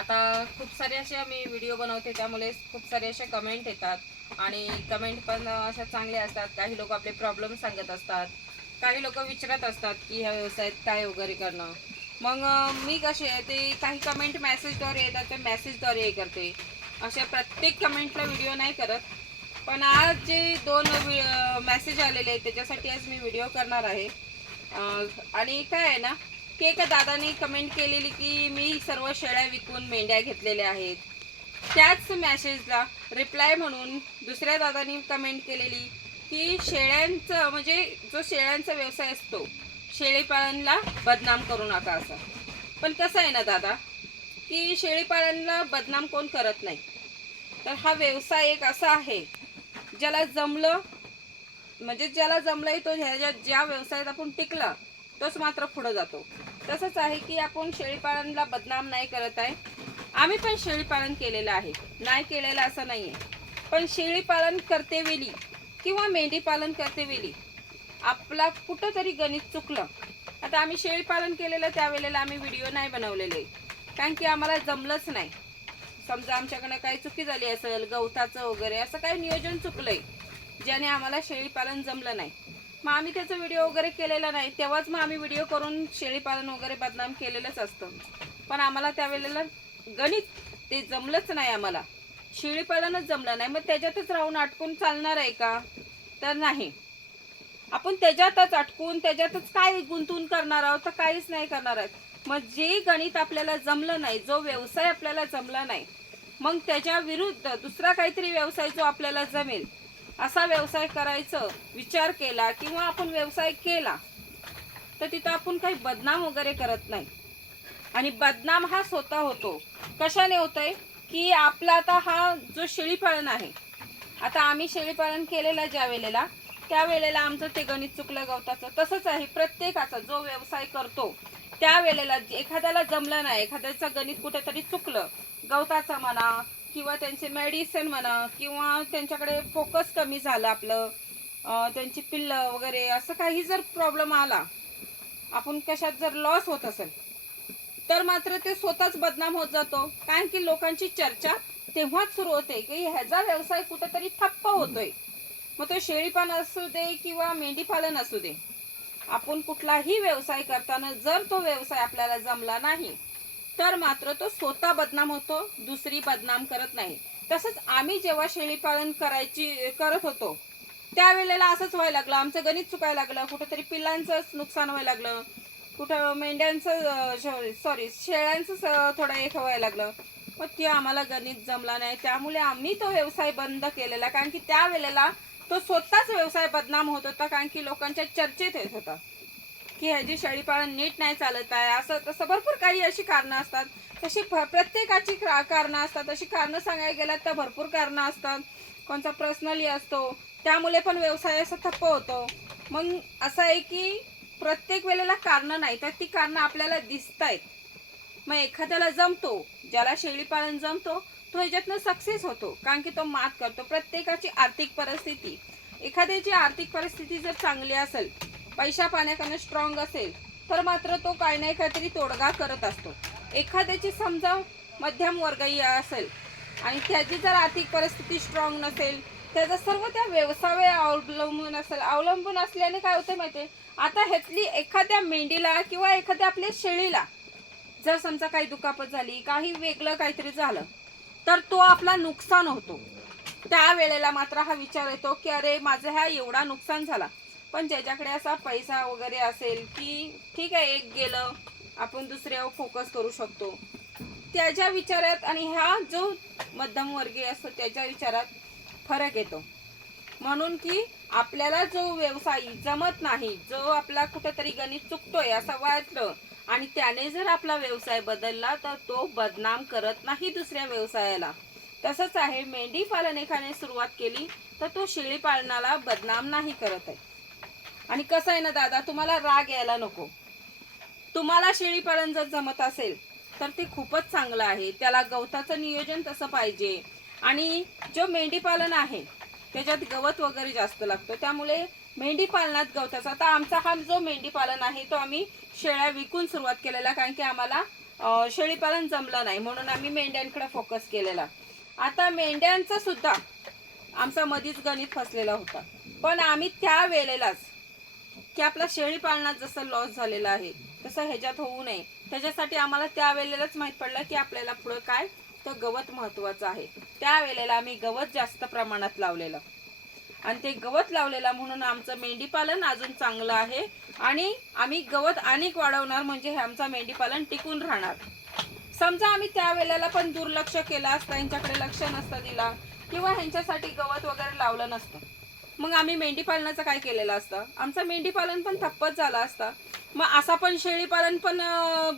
आता खूप सारे असे मी व्हिडिओ बनवते त्यामुळे खूप सारे असे कमेंट येतात. आणि कमेंट पण अशा चांगल्या असतात. काही लोक आपले प्रॉब्लेम सांगत असतात. काही लोक विचारत असतात की ह्या व्यवसायात काय वगैरे करणं. मग मी कसे आहे ते काही कमेंट मेसेजद्वारे येतात ते मेसेजद्वारे हे करते. अशा प्रत्येक कमेंटला व्हिडिओ नाही करत. पण आज जे दोन मॅसेज आलेले आहेत त्याच्यासाठी आज मी व्हिडिओ करणार आहे. आणि काय आहे ना की एका दादाने कमेंट केलेली की मी सर्व शेळ्या विकून मेंढ्या घेतलेल्या आहेत. त्याच मेसेजला रिप्लाय म्हणून दुसऱ्या दादानी कमेंट केलेली की शेळ्यांचं म्हणजे जो शेळ्यांचा व्यवसाय असतो शेळीपालनला बदनाम करू नका असं. पण कसं आहे ना दादा की शेळीपालनला बदनाम कोण करत नाही? तर हा व्यवसाय एक असा आहे ज्याला जमलं म्हणजे ज्याला जमलंय तो ह्या ज्या व्यवसायात आपण टिकला तोच मात्र पुढं जातो. तसंच आहे की आपण शेळीपालनला बदनाम नाही करत आहे. आम्ही पण शेळीपालन केलेलं आहे. नाही केलेलं असं नाही आहे पण शेळीपालन करते वेळी किंवा मेंढीपालन करते वेळी आपला कुठंतरी गणित चुकलं. आता आम्ही शेळीपालन केलेलं त्यावेळेला आम्ही व्हिडिओ नाही बनवलेले. कारण की आम्हाला जमलंच नाही. समजा आमच्याकडनं काही चुकी झाली असेल गवताचं वगैरे असं काही नियोजन चुकलंय ज्याने आम्हाला शेळीपालन जमलं नाही. मग आम्ही त्याचा व्हिडिओ वगैरे केलेला नाही तेव्हाच मग आम्ही व्हिडिओ करून शेळीपालन वगैरे बदनाम केलेलंच असतं. पण आम्हाला त्यावेळेला गणित ते जमलंच नाही आम्हाला. शेळीपालनच जमलं नाही. मग त्याच्यातच राहून अटकून चालणार आहे का? तर नाही. आपण त्याच्यातच अटकून त्याच्यातच काय गुंतवून करणार आहोत तर काहीच नाही करणार आहोत. मग जे गणित आपल्याला जमलं नाही जो व्यवसाय आपल्याला जमला नाही मग त्याच्या विरुद्ध दुसरा काहीतरी व्यवसाय जो आपल्याला जमेल असा व्यवसाय करायचं विचार केला किंवा आपण व्यवसाय केला तर तिथं आपण काही बदनाम वगैरे करत नाही. आणि बदनाम हा स्वतः होतो. कशाने होतोय? की आपला आता हा जो शेळीपालन आहे आता आम्ही शेळीपालन केलेला ज्या वेळेला त्यावेळेला आमचं ते गणित चुकलं गवताचं तसंच आहे. प्रत्येकाचा जो व्यवसाय करतो त्यावेळेला एखाद्याला जमलं नाही एखाद्याचं गणित कुठेतरी चुकलं गवताचं म्हणा किंवा त्यांचे मेडिसिन म्हणा किंवा त्यांच्याकडे फोकस कमी झालं आपलं त्यांची पिल्लं वगैरे असं काही जर प्रॉब्लेम आला आपण कशात जर लॉस होत असेल तर मात्र ते स्वतःच बदनाम होत जातो. कारण की लोकांची चर्चा तेव्हाच सुरू होते की ह्याचा व्यवसाय कुठेतरी ठप्प होतोय. मग तो शेळीपालन असू दे किंवा मेंढीपालन असू दे आपण कुठलाही व्यवसाय करताना जर तो व्यवसाय आपल्याला जमला नाही तर मात्र तो स्वतः बदनाम होतो दुसरी बदनाम करत नाही. तसंच आम्ही जेव्हा शेळीपालन करायची करत होतो त्यावेळेला असंच व्हायला लागलं. आमचं गणित चुकायला लागलं कुठंतरी पिल्लांचंच नुकसान व्हायला लागलं. कुठं मेंढ्यांचं सॉरी शेळ्यांचं थोडं एक व्हायला लागलं. मग ते आम्हाला गणित जमला नाही. त्यामुळे आम्ही तो व्यवसाय बंद केलेला. कारण की त्यावेळेला तो स्वतःच व्यवसाय बदनाम होत होता. कारण की लोकांच्या चर्चेत येत होता. की ह्याची शेळीपालन नीट नाही चालत आहे असं तसं भरपूर काही अशी कारणं असतात. तशी प्रत्येकाची कारणं असतात. अशी कारणं सांगायला गेलात तर भरपूर कारणं असतात. कोणता पर्सनली असतो त्यामुळे पण व्यवसाय असा ठप्प होतो. मग असं आहे की प्रत्येक वेळेला कारणं नाही तर ती कारणं आपल्याला दिसत आहेत मग एखाद्याला जमतो ज्याला शेळीपालन जमतो तो ह्याच्यातनं सक्सेस होतो कारण की तो मात करतो. प्रत्येकाची आर्थिक परिस्थिती. एखाद्याची आर्थिक परिस्थिती जर चांगली असेल पैशा पाण्याकडनं स्ट्रॉंग असेल तर मात्र तो काही नाही काहीतरी तोडगा करत असतो. एखाद्याची समजा मध्यम वर्गीय असेल आणि त्याची जर आर्थिक परिस्थिती स्ट्रॉंग नसेल त्याचा सर्व त्या व्यवसायावर अवलंबून असेल अवलंबून असल्याने काय होतं माहिती आता ह्यातली एखाद्या मेंढीला किंवा एखाद्या आपल्या शेळीला जर समजा काही दुखापत झाली काही वेगळं काहीतरी झालं तर तो आपला नुकसान होतो. त्या वेळेला मात्र हा विचार येतो की अरे माझं ह्या एवढा नुकसान झाला. पण ज्याच्याकडे असा पैसा वगैरे असेल की ठीक आहे एक गेलं आपण दुसऱ्यावर फोकस करू शकतो. त्याच्या विचारात आणि ह्या जो मध्यमवर्गीय असतो त्याच्या विचारात फरक येतो. म्हणून की आपल्याला जो व्यवसाय जमत नाही जो आपला कुठेतरी गणित चुकतोय असं वाटलं आणि त्याने जर आपला व्यवसाय बदलला तर तो बदनाम करत नाही दुसऱ्या व्यवसायाला. तसंच आहे मेंढी पालन एखाद्याने सुरुवात केली तर तो शेळी पालनाला बदनाम नाही करत आहे. आणि कसं आहे ना दादा तुम्हाला राग यायला नको. तुम्हाला शेळीपालन जर जमत असेल तर ते खूपच चांगलं आहे. त्याला गवताचं नियोजन तसं पाहिजे. आणि जो मेंढीपालन आहे त्याच्यात गवत वगैरे जास्त लागतं. त्यामुळे मेंढीपालनात गवताचा आता आमचा हा जो मेंढीपालन आहे तो आम्ही शेळ्या विकून सुरुवात केलेला कारण की आम्हाला शेळीपालन जमलं नाही. म्हणून आम्ही मेंढ्यांकडे फोकस केलेला. आता मेंढ्यांचा सुद्धा आमचा मधीच गणित फसलेला होता. पण आम्ही त्या वेळेलाच की आपला शेळी पालनात जसं लॉस झालेला आहे तसं ह्याच्यात होऊ नये. त्याच्यासाठी आम्हाला त्या वेळेलाच माहीत पडलं की आपल्याला पुढं काय तर गवत महत्त्वाचं आहे. त्या वेळेला आम्ही गवत जास्त प्रमाणात लावलेलं. आणि ते गवत लावलेलं म्हणून आमचं मेंढीपालन अजून चांगलं आहे. आणि आम्ही गवत अनेक वाढवणार म्हणजे हे आमचं मेंढीपालन टिकून राहणार. समजा आम्ही त्या वेळेला पण दुर्लक्ष केलं असतं यांच्याकडे लक्ष नसतं दिला किंवा ह्यांच्यासाठी गवत वगैरे लावलं नसतं. मग आम्ही मेंढीपालनाचं काय केलेलं असतं? आमचं मेंढीपालन पण ठप्पच झालं असतं. मग असा पण शेळीपालन पण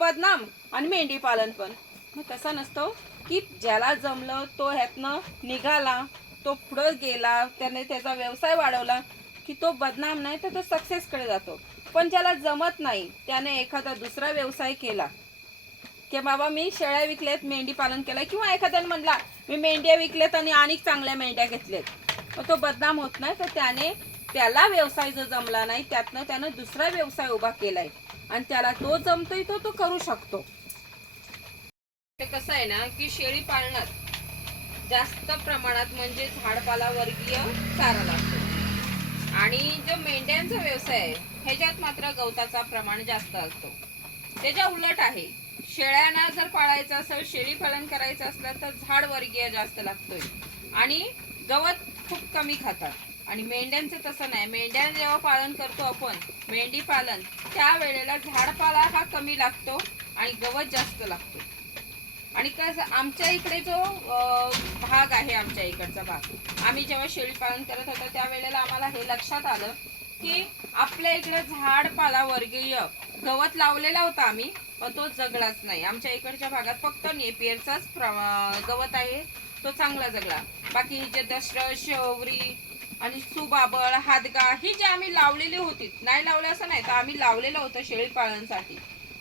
बदनाम आणि मेंढीपालन पण. मग तसा नसतो हो, की ज्याला जमलं तो ह्यातनं निघाला तो पुढं गेला त्याने त्याचा व्यवसाय वाढवला की तो बदनाम नाही तर तो सक्सेसकडे जातो. पण ज्याला जमत नाही त्याने एखादा दुसरा व्यवसाय केला. की बाबा मी शेळ्या विकल्यात मेंढी पालन केलं किंवा एखाद्याने म्हणला मी मेंढ्या विकल्यात आणि अनेक चांगल्या मेंढ्या घेतल्यात. तो बदनाम होत नाही तर त्याने त्याला व्यवसाय जो जमला नाही त्यातनं त्यानं दुसरा व्यवसाय उभा केलाय. आणि त्याला तो जमतोय तो तो करू शकतो. कसं आहे ना की शेळी पालनात जास्त प्रमाणात म्हणजे झाडपाला वर्गीय चारा लागतो. आणि जो मेंढ्यांचा व्यवसाय आहे ह्याच्यात मात्र गवताचा प्रमाण जास्त असतो. त्याच्या उलट आहे शेळ्यांना जर पाळायचं असेल शेळी पालन करायचं असलं तर झाड वर्गीय जास्त लागतोय. आणि गवत खूप कमी खातात. आणि मेंढ्यांचं तसं नाही. मेंढ्या जेव्हा पालन करतो आपण मेंढी पालन त्या वेळेला झाडपाला हा कमी लागतो आणि गवत जास्त लागतो. आणि कसं आमच्या इकडे जो भाग आहे आमच्या इकडचा भाग आम्ही जेव्हा शेळी पालन करत होतो त्यावेळेला आम्हाला हे लक्षात आलं की आपल्या इकडं झाडपाला वर्गीय गवत लावलेला होता आम्ही पण तो जगलाच नाही. आमच्या इकडच्या भागात फक्त नेपियरचाच प्र- गवत आहे. तो चांगला जगला. बाकी जे दसर शेवरी आणि सुबाबळ हादगा ही जी आम्ही लावलेली होती नाही लावले असं नाही तर आम्ही लावलेलं होतं शेळी पालनासाठी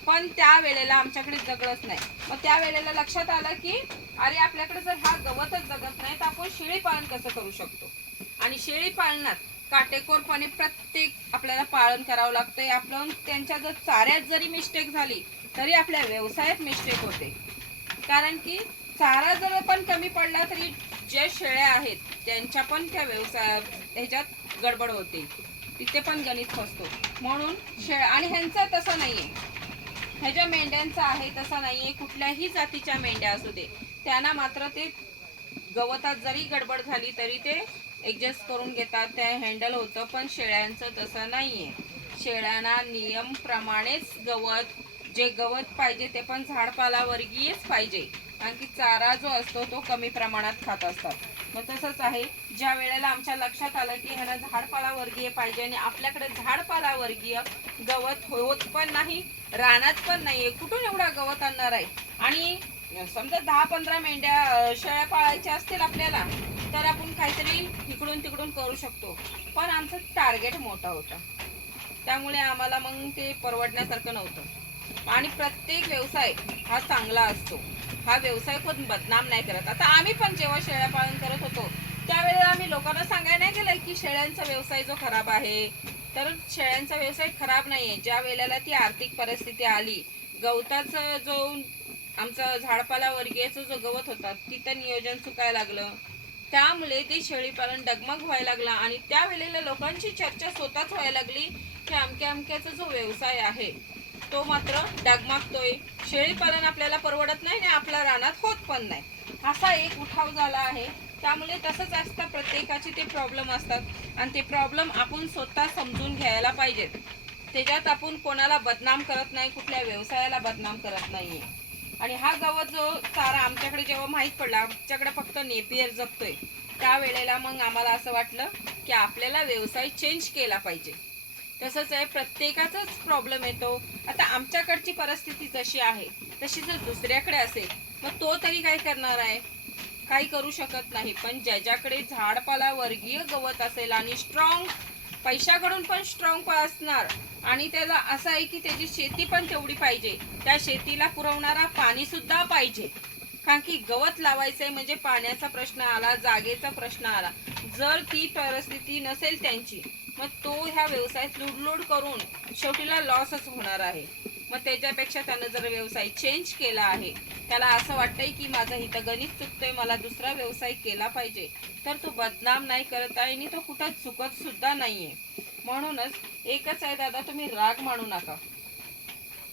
पण त्या वेळेला आमच्याकडे जगलंच नाही. मग त्या वेळेला लक्षात आलं की अरे आपल्याकडे जर हा गवतच जगत नाही तर आपण शेळी पालन कसं करू शकतो? आणि शेळी पालनात काटेकोरपणे प्रत्येक आपल्याला पालन करावं लागतंय. आपण त्यांच्या जर चाऱ्यात जरी मिस्टेक झाली तरी आपल्या व्यवसायात मिस्टेक होते. कारण की चारा जर पण कमी पडला तरी ज्या शेळ्या आहेत त्यांच्या पण त्या व्यवसाय ह्याच्यात गडबड होते. तिथे पण गणित फसतो. म्हणून शेळ आणि ह्यांचं तसं आहे ह्याच्या मेंढ्यांचं आहे तसं नाहीये. कुठल्याही जातीच्या मेंढ्या असू दे. त्यांना मात्र ते गवतात जरी गडबड झाली तरी ते ॲडजस्ट करून घेतात. ते हँडल होतं पण शेळ्यांचं तसं नाहीये. शेळ्यांना नियम प्रमाणेच गवत जे गवत पाहिजे ते पण झाडपालावर्गीयच पाहिजे. कारण की चारा जो असतो तो कमी प्रमाणात खात असतात. मग तसंच आहे ज्या वेळेला आमच्या लक्षात आलं की ह्याला झाडपाला वर्गीय पाहिजे आणि आपल्याकडे झाडपाला वर्गीय गवत होत पण नाही रानात पण नाहीये कुठून एवढा गवत आणणार आहे? आणि समजा दहा पंधरा मेंढ्या शेळ्या पाळायच्या असतील आपल्याला तर आपण काहीतरी इकडून तिकडून करू शकतो. पण आमचं टार्गेट मोठा होता. त्यामुळे आम्हाला मग ते परवडण्यासारखं नव्हतं. आणि प्रत्येक व्यवसाय हा चांगला असतो. हा व्यवसाय कोण बदनाम नाही करत. आता आम्ही पण जेव्हा शेळ्या पालन करत होतो त्यावेळेला आम्ही लोकांना सांगायला नाही गेलं की शेळ्यांचा व्यवसाय जो खराब आहे तर शेळ्यांचा व्यवसाय खराब नाही आहे ज्या वेळेला ती आर्थिक परिस्थिती आली गवताचं जो आमचा झाडपाला वर्गीयचं जो गवत होता तिथं नियोजन चुकायला लागलं. त्यामुळे ते शेळीपालन डगमग व्हायला लागला आणि त्यावेळेला लोकांची चर्चा स्वतःच व्हायला लागली की अमक्या अमक्याचा जो व्यवसाय आहे तो मात्र डगमगतोय शेळीपालन आपल्याला परवडत नाही आणि आपल्या रानात होत पण नाही. असा एक उठाव झाला आहे. त्यामुळे तसंच असतं प्रत्येकाचे ते प्रॉब्लेम असतात. आणि ते प्रॉब्लेम आपण स्वतः समजून घ्यायला पाहिजेत. त्याच्यात आपण कोणाला बदनाम करत नाही कुठल्या व्यवसायाला बदनाम करत नाहीये. आणि हा गवत जो चारा आमच्याकडे जेव्हा माहीत पडला आमच्याकडे फक्त नेपियर जगतोय. त्यावेळेला मग आम्हाला असं वाटलं की आपल्याला व्यवसाय चेंज केला पाहिजे. तसंच आहे प्रत्येकाचाच प्रॉब्लेम येतो. आता आमच्याकडची परिस्थिती जशी आहे तशी जर दुसऱ्याकडे असेल मग तो तरी काय करणार आहे? काही करू शकत नाही. पण ज्याच्याकडे झाडपाला वर्गीय गवत असेल आणि स्ट्रॉंग पैशाकडून पण स्ट्रॉंग असणार आणि त्याला असं आहे की त्याची शेती पण तेवढी पाहिजे त्या शेतीला पुरवणारा पाणी सुद्धा पाहिजे. कारण की गवत लावायचंय म्हणजे पाण्याचा प्रश्न आला जागेचा प्रश्न आला. जर ती परिस्थिती नसेल त्यांची मग तो ह्या व्यवसायात लुडलुड करून शेवटीला लॉसच होणार आहे. मग त्याच्यापेक्षा त्यानं जर व्यवसाय चेंज केला आहे त्याला असं वाटतंय की माझं इथं गणित चुकतंय मला दुसरा व्यवसाय केला पाहिजे तर तो बदनाम नाही करत आहे आणि तो कुठं चुकत सुद्धा नाहीये. म्हणूनच एकच आहे दादा तुम्ही राग मानू नका.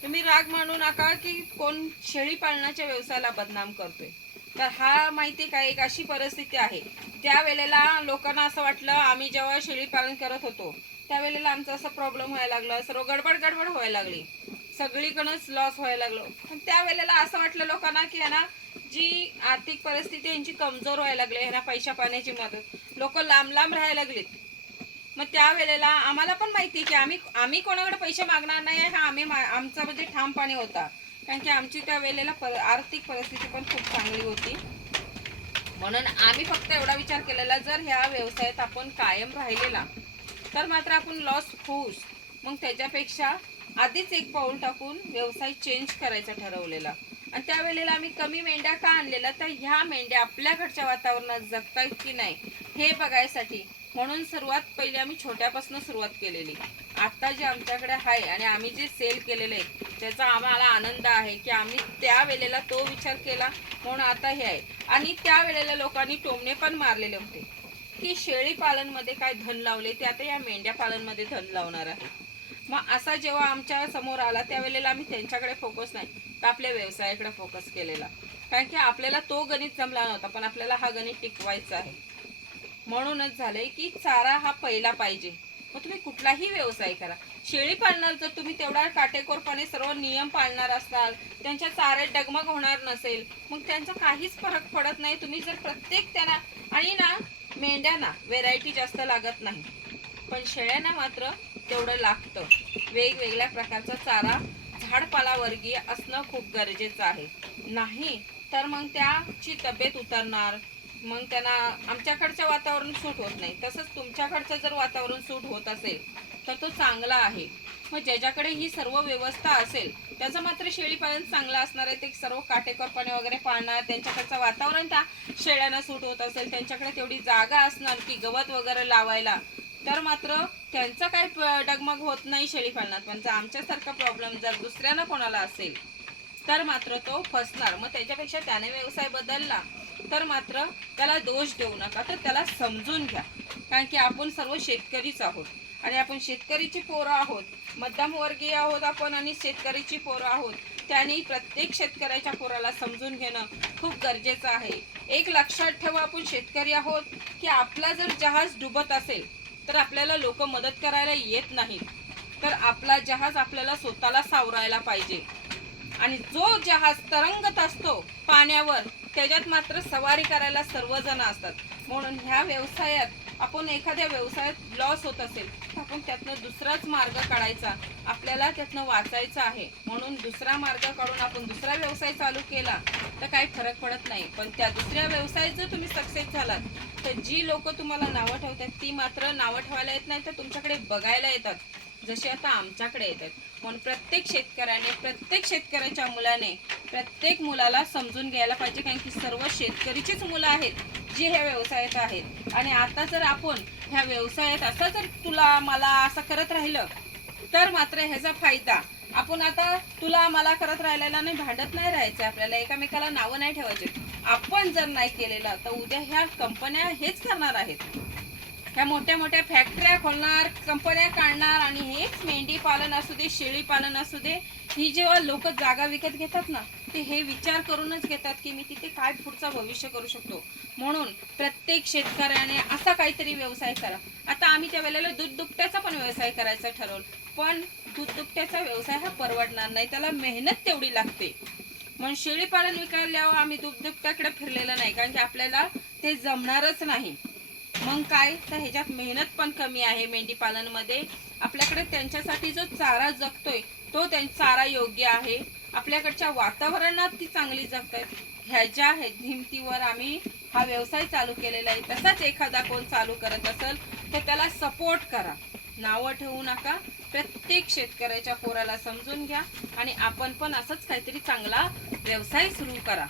तुम्ही राग मानू नका की कोण शेळी पालनाच्या व्यवसायाला बदनाम करतोय. तर हा माहिती काय एक अशी परिस्थिती आहे त्या वेळेला लोकांना असं वाटलं आम्ही जेव्हा शेळी पालन करत होतो त्यावेळेला आमचा असं प्रॉब्लेम व्हायला लागला सर्व गडबड गडबड व्हायला लागली. सगळीकडनंच लॉस व्हायला लागलो. पण त्यावेळेला असं वाटलं लोकांना की ह्यांना ना जी आर्थिक परिस्थिती यांची कमजोर व्हायला लागली ह्यांना पैशा पाण्याची मदत. लोक लांब लांब राहायला लागलीत. मग त्यावेळेला आम्हाला पण माहिती आहे की आम्ही आम्ही कोणाकडे पैसे मागणार नाही हा आम्ही मा- आमचा म्हणजे ठामपणे होता. कारण की आमची त्या वेळेला पर आर्थिक परिस्थिती पण खूप चांगली होती. म्हणून आम्ही फक्त एवढा विचार केलेला जर ह्या व्यवसायात आपण कायम राहिलेला तर मात्र आपण लॉस होऊच मग त्याच्यापेक्षा आधीच एक पाऊल टाकून व्यवसाय चेंज करायचा ठरवलेला. आणि त्यावेळेला आम्ही कमी मेंढ्या का आणलेल्या तर ह्या मेंढ्या आपल्याकडच्या वातावरणात जगतायत की नाही हे बघायसाठी. म्हणून सर्वात पहिले आम्ही छोट्यापासून सुरुवात केलेली. आता जे आमच्याकडे आहे आणि आम्ही जे सेल केलेले आहे त्याचा आम्हाला आनंद आहे की आम्ही त्या वेळेला तो विचार केला म्हणून आता हे आहे. आणि त्या वेळेला लोकांनी टोमणे पण मारलेले होते. की शेळी पालनमध्ये काय धन लावले ते आता या मेंढ्या पालनमध्ये धन लावणार आहे. मग असा जेव्हा आमच्यासमोर आला त्यावेळेला आम्ही त्यांच्याकडे फोकस नाही. तर आपल्या व्यवसायाकडे फोकस केलेला. कारण की आपल्याला तो गणित जमला नव्हता पण आपल्याला हा गणित टिकवायचा आहे. म्हणूनच झालंय की चारा हा पहिला पाहिजे. मग तुम्ही कुठलाही व्यवसाय करा. शेळी पाळणार जर तुम्ही तेवढा काटेकोरपणे सर्व नियम पाळणार असाल त्यांच्या चाऱ्यात डगमग होणार नसेल मग त्यांचा काहीच फरक पडत नाही. तुम्ही जर प्रत्येक त्यांना आणि ना मेंढ्यांना व्हेरायटी जास्त लागत नाही. पण शेळ्यांना मात्र तेवढं लागतं. वेगवेगळ्या प्रकारचा चारा झाडपालावर्गीय असणं खूप गरजेचं आहे. नाही तर मग त्याची तब्येत उतरणार मग त्यांना आमच्याकडचं वातावरण सूट होत नाही. तसंच तुमच्याकडचं जर वातावरण सूट होत असेल तर तो चांगला आहे. मग ज्याच्याकडे ही सर्व व्यवस्था असेल त्याचं मात्र शेळी पालन चांगलं असणार आहे. ते सर्व काटेकोरपणे वगैरे पाळणार त्यांच्याकडचं वातावरण त्या शेळ्यांना सूट होत असेल त्यांच्याकडे तेवढी जागा असणार की गवत वगैरे लावायला तर मात्र त्यांचा काही डगमग होत नाही शेळी पालनात म्हणजे आमच्यासारखा प्रॉब्लेम जर दुसऱ्यांना कोणाला असेल तर मात्र तो फसणार. मग त्याच्यापेक्षा त्याने व्यवसाय बदलला तर मात्र त्याला दोष देऊ नका. तर त्याला समजून घ्या. कारण की आपण सर्व शेतकरीच आहोत. आणि आपण शेतकरीची पोरं आहोत. मध्यमवर्गीय आहोत आपण आणि शेतकरीची पोरं आहोत. त्याने प्रत्येक शेतकऱ्याच्या पोराला समजून घेणं खूप गरजेचं आहे. एक लक्षात ठेवा आपण शेतकरी आहोत की आपला जर जहाज डुबत असेल तर आपल्याला लोक मदत करायला येत नाहीत. तर आपला जहाज आपल्याला स्वतःला सावरायला पाहिजे. आणि जो जहाज तरंगत असतो पाण्यावर त्याच्यात मात्र सवारी करायला सर्वजण असतात. म्हणून ह्या व्यवसायात आपण एखाद्या व्यवसायात लॉस होत असेल तर आपण त्यातनं दुसराच मार्ग काढायचा. आपल्याला त्यातनं वाचायचं आहे. म्हणून दुसरा मार्ग काढून आपण दुसरा व्यवसाय चालू केला तर काही फरक पडत नाही. पण त्या दुसऱ्या व्यवसायात जर तुम्ही सक्सेस झालात तर जी लोक तुम्हाला नावं ठेवतात ती मात्र नावं ठेवायला येत नाही तर तुमच्याकडे बघायला येतात. जसे आता आमच्याकडे येतात म्हणून प्रत्येक शेतकऱ्याने प्रत्येक शेतकऱ्याच्या मुलाने प्रत्येक मुलाला समजून घ्यायला पाहिजे कारण की सर्व शेतकरीचीच मुलं आहेत जी ह्या व्यवसायात आहेत. आणि आता जर आपण ह्या व्यवसायात असं जर तुला मला असं करत राहिलं तर मात्र ह्याचा फायदा. आपण आता तुला मला करत राहिलेला नाही भांडत नाही राहायचं आपल्याला एकामेकाला नावं नाही ठेवायचे. आपण जर नाही केलेलं तर उद्या ह्या कंपन्या हेच करणार आहेत. ह्या मोठ्या मोठ्या फॅक्टऱ्या खोलणार कंपन्या काढणार आणि हेच मेंढी पालन असू दे शेळी पालन असू दे ही जेव्हा लोक जागा विकत घेतात ना ते हे विचार करूनच घेतात की मी तिथे काय पुढचं भविष्य करू शकतो. म्हणून प्रत्येक शेतकऱ्याने असा काहीतरी व्यवसाय करा. आता आम्ही त्या वेळेला दूध दुपट्याचा पण व्यवसाय करायचा ठरवलं. पण दूध दुपट्याचा व्यवसाय हा परवडणार नाही त्याला मेहनत तेवढी लागते. म्हणून शेळी पालन विकायल्यावर आम्ही दूध दुपट्याकडे फिरलेलं नाही कारण की आपल्याला ते जमणारच नाही. मग काय? तर ह्याच्यात मेहनत पण कमी आहे मेंढी पालनमध्ये. आपल्याकडे त्यांच्यासाठी जो चारा जगतोय तो त्यां चारा योग्य आहे. आपल्याकडच्या वातावरणात ती चांगली जगतायत ह्याच्या हिमतीवर आम्ही हा व्यवसाय चालू केलेला आहे. तसाच एखादा कोण चालू करत असेल तर त्याला सपोर्ट करा. नावं ठेवू नका. प्रत्येक शेतकऱ्याच्या पोराला समजून घ्या आणि आपण पण असंच काहीतरी चांगला व्यवसाय सुरू करा.